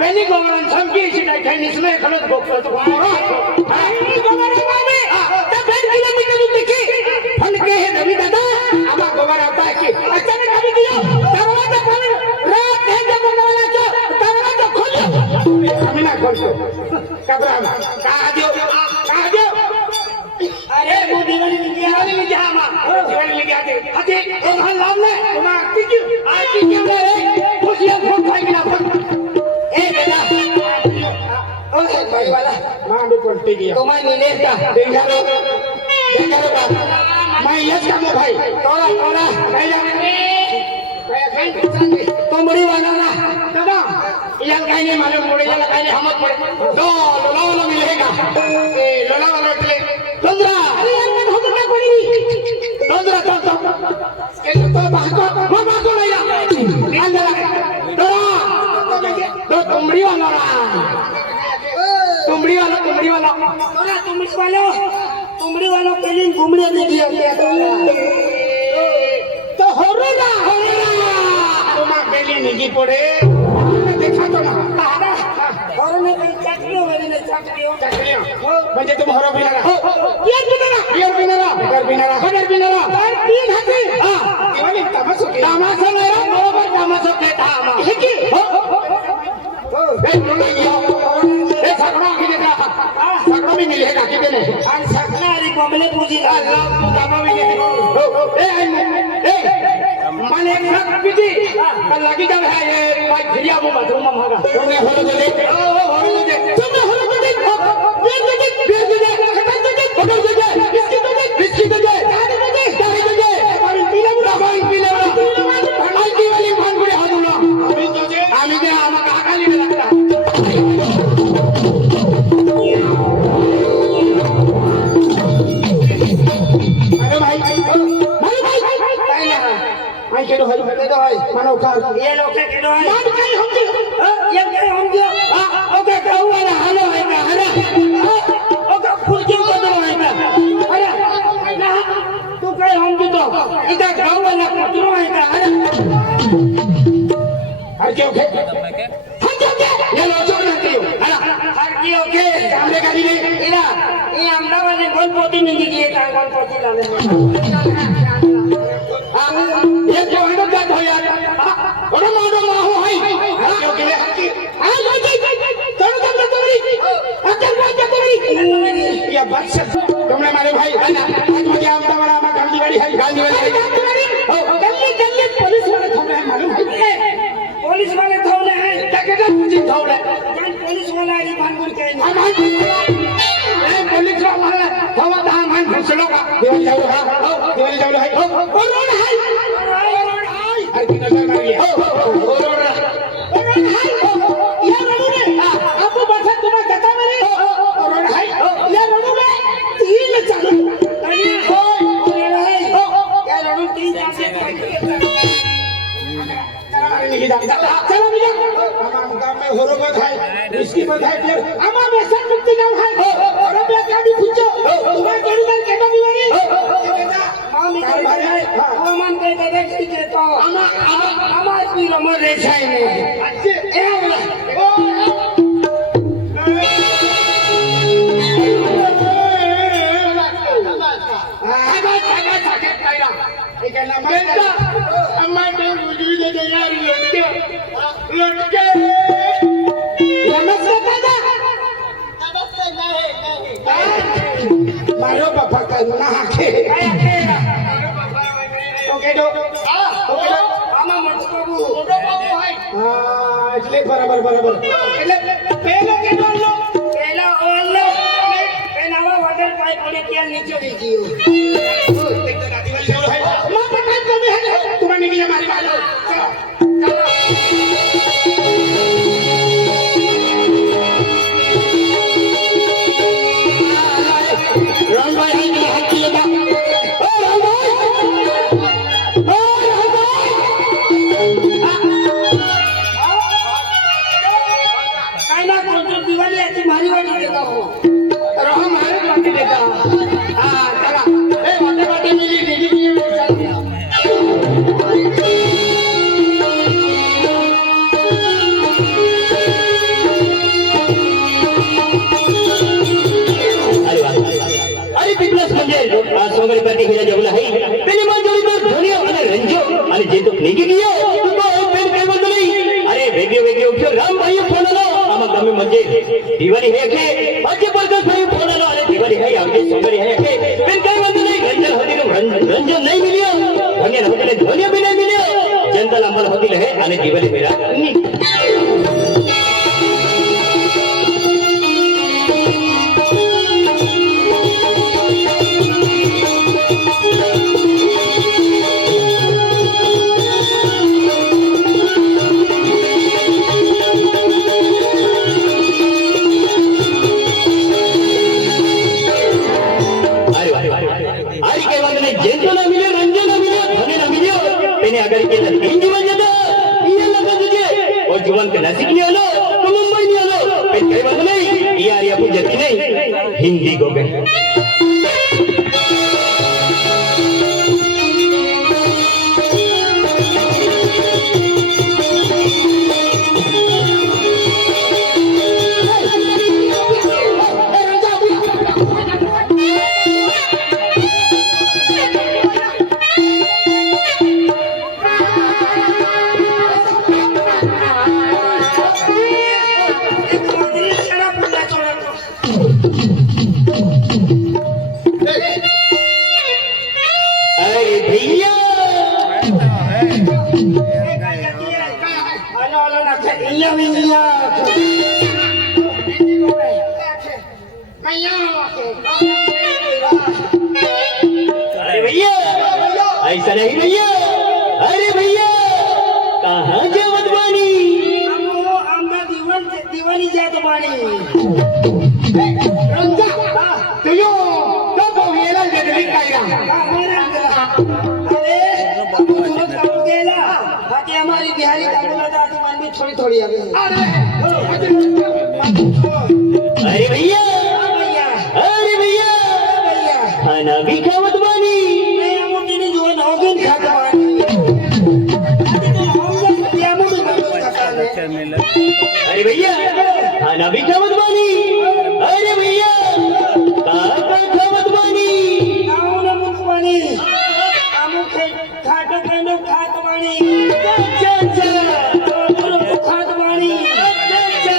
बेनी गोवरन समकी सीधा खैनिस में खलत बोकतो तो आई गोवर मामे तब 1.5 किलोमीटर दूर देखी फन के है नबी दादा आमा गोवर आता है कि अचानक अभी दियो दरवाजा खोल रात है जब बनवाला जो दरवाजा खोलो हमें ना खोल कबरा कहां दियो अरे वो दिवाली में जा आमा दिवाली लेके आते आते तो हां लाभ ने तुम आती क्यों रे खुशियां फोन खाई ना ए बेटा ओए भाई वाला मां भी पलटी गया तुम्हारे मिले का डेंजरो का मैं यस का मैं भाई तोड़ा नहीं जाने तुमड़ी वाला ना दादा ये कहीं नहीं मालूम मोड़े वाला कहीं नहीं हमत पड़े तो लोला वाला मिलेगा ए लोला वाला ले तोंद्रा अरे यार मैं हम क्या पड़ी तोंद्रा तो के तो बाको नहीं आ अंदर तोरा तो तुमड़ी वाला तोरा तुमड़ी वाला के लिए घूमने दे दिया तो होरेला तुम अकेले नहीं पड़े देखा तो ना और में चटनियों म्हणजे तुम हरो बिनारा बियर बिनारा तीन हाते दिवाली तमाशा नाही बरोबर तमाशा देता आमा हे की ए सगळा की देता सगळा मी मिलेगा की देने आणि सगळा आधी कोमले पूजी दामा मी देते ए माने एक साथ पीती कल लगी जब है ये भाई खिया वो बाथरूम में होगा तुमने होलो दे तुमने होलो दे इसकी तो दे हमारी पीले हमारी वाली मान गुड़े हाथ उला आमी दे आमा काकाली में लगता अरे भाई आई के दो है मानो का ये लोग के दो है मान के हम जो ये के हम जो ओके कहू वाला हालो है का हरा ओके फूल के को दो है का अरे ना तू कहे हम जो तो इधर कहू वाला कुतरो है का हरा हर के ओके ये लो जो ना के हरा हर के ओके हमने गाड़ी ले इना ये हमरा वाले गोल पोती नहीं की का गोल पोती लाने ये जो है ना हो यार और मारो माहो है क्यों के लिए हां चलो ये बस तुमने मारे भाई आज मुझे आमदा वाला मा गांधी गाड़ी है गांधी वाली हो जल्दी पुलिस वाले थोड़े मालूम है पुलिस वाले थोड़े हैं टकेटा मुझे थोड़े पुलिस वाला ये भानगुर के पुलिस वाला हवा दा मान फसलो का दिवाली जाओ है और है हर की नजर मार गया ये रोड रे आपको बचा तुम्हें कहता मेरे रोड है ये रोड में तीन चालू अरे ये रोड तीन चालू चलो भैया हमारे गांव में होरो बधाई इसकी बधाई फिर हमारे सब मुक्ति गांव है और अब क्या भी पूछो तुम्हारे गाड़ी में केटा बीमारी मामी का भाई मन के देख के तो हमारे पीर मरे छाई ने अच्छे ए ओ के नाम बेटा अम्मा ने रुजू दे यार लटके नमस्ते दादा नमस्ते नहीं मारो बापा का ना आके ओके दो आमा मत बाबू है हां એટલે બરાબર એટલે પેલો કે ડોલો પેલા ઓલો પેનાવા વાટર પાઇપ અને ત્યાં નીચે દી ગયો એક તો ગાડી વાળી જવું है मैं पता को भी है तुम्हारे लिए हमारी वालो चलो राम भाई है कि हाथ किए बा ओ राम भाई काय ना कोण दिवाळी याची मारी वाटी देता हो राम मारे वाटी देता हां चला ए वाटी मिली दीदी અમારી પાટી હીરા જવલા હઈ પેલી માં જોડી તો ધોનિયો અને રંજો અને જે તો નીકળી ગયો તો પેન કઈ બંધ નહીં અરે વેગ્યો ઉઠ્યો રામભાઈ ફોન લો આમાં તમે મજે દિવાળી હે કે આજે પર ભાઈ ફોન લો અને દિવાળી હે આવજે સોમરી હે કે પેન કઈ બંધ નહીં રંજન હોતી રંજન નહીં મિલ્યો ધોનિયા હોતી ધોનિયા બી નહીં મિલ્યો જંતલ અમલ હોતી રહે અને દિવાળી મેરા हिंदी को गए अरे भैया ऐसा नहीं भैया अरे भैया कहाँ जावत बानी दिवाली जात बानी रंजा तुयो कब होएला जगली कायरा अरे अब तुरंत कब गेला बाकी हमारी बिहारी का बोला जाती मान भी थोड़ी अभी अरे भैया अरे भैया खाना भी खावत बानी अरे भैया खाना भी खावत बानी अरे भैया का खावत बानी खाट कंडो खात बानी अच्छा अच्छा खात बानी अच्छा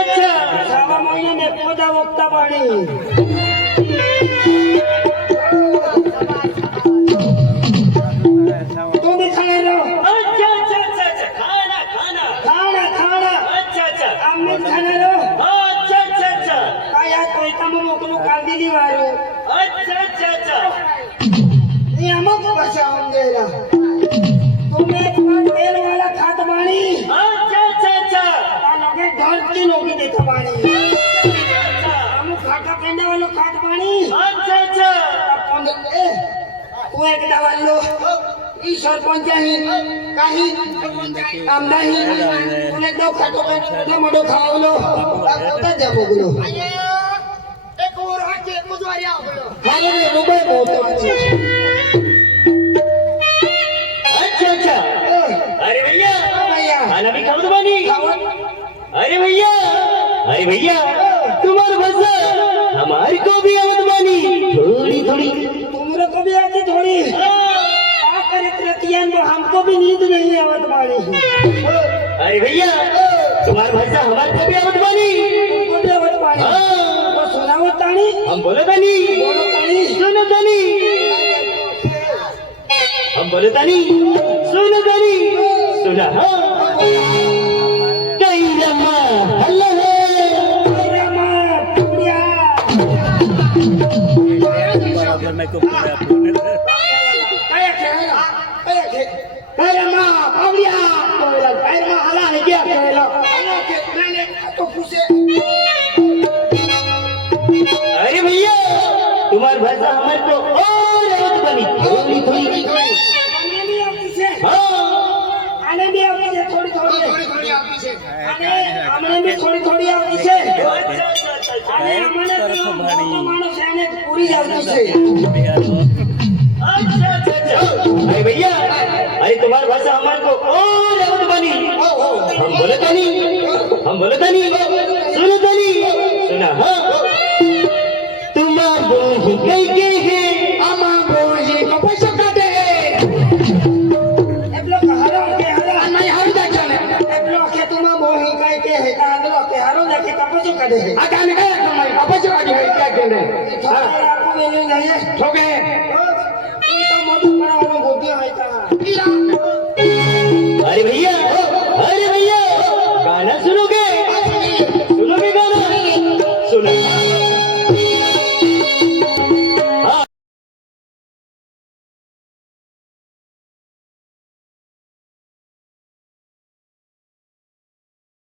अच्छा सवा महीने में पौधा उगता बानी तुम भी खाना लो अच्छा अच्छा अच्छा अच्छा खाना खाना खाना खाना अच्छा अच्छा अम्मी खाना लो अच्छा अच्छा अच्छा काया कोई काम मोकलो काल दिली वारो अच्छा अच्छा अच्छा ये अमुक बचाऊंगे ला तुम्हें कौन तेल वाला खात बानी अच्छा अच्छा अच्छा लोगे घर की लोगी देता बानी अमुक खाटा पेंडा वालो खात बानी अच्छा अच्छा ए तू एक दवा लो ई सरपंच आहे काही आमदार तुला एकदा खातो का मडो खावलो आता जा बघलो एक और आके बुधवारी आवलो खाले रे मुंबई बहुत अच्छा अच्छा अरे भैया भैया खाना भी खावत बानी अरे भैया तुम्हारे भाषा हमारी को भी आवत बानी थोड़ी थोड़ी तुमरे को भी आती थोड़ी हमको भी नींद नहीं आवत बानी अरे भैया तुम्हारी भाषा हमारे को भी आवत बानी तुमको भी आवत बानी तो सुनावत तानी हम बोले तानी सुनो तानी हम बोले तानी सुनो तानी सुना हाँ कहीं लम्हा हल्ला है बराबर मैं को पूरा अरे माँ पावड़िया पैर में हला है क्या मैंने तो पूछे अरे भैया तुम्हारी भाषा हमारे को और आवत बानी थोड़ी थोड़ी हमने भी आपकी से हाँ आने भी आपकी से थोड़ी थोड़ी आपकी से हमने भी थोड़ी आपकी से अरे हमने तो मानो सेने पूरी आपकी से अच्छा अच्छा अच्छा अरे भैया अरे तुम्हारी भाषा हमारे को और आवत बानी हम बोले तानी सुनो तानी सुना हाँ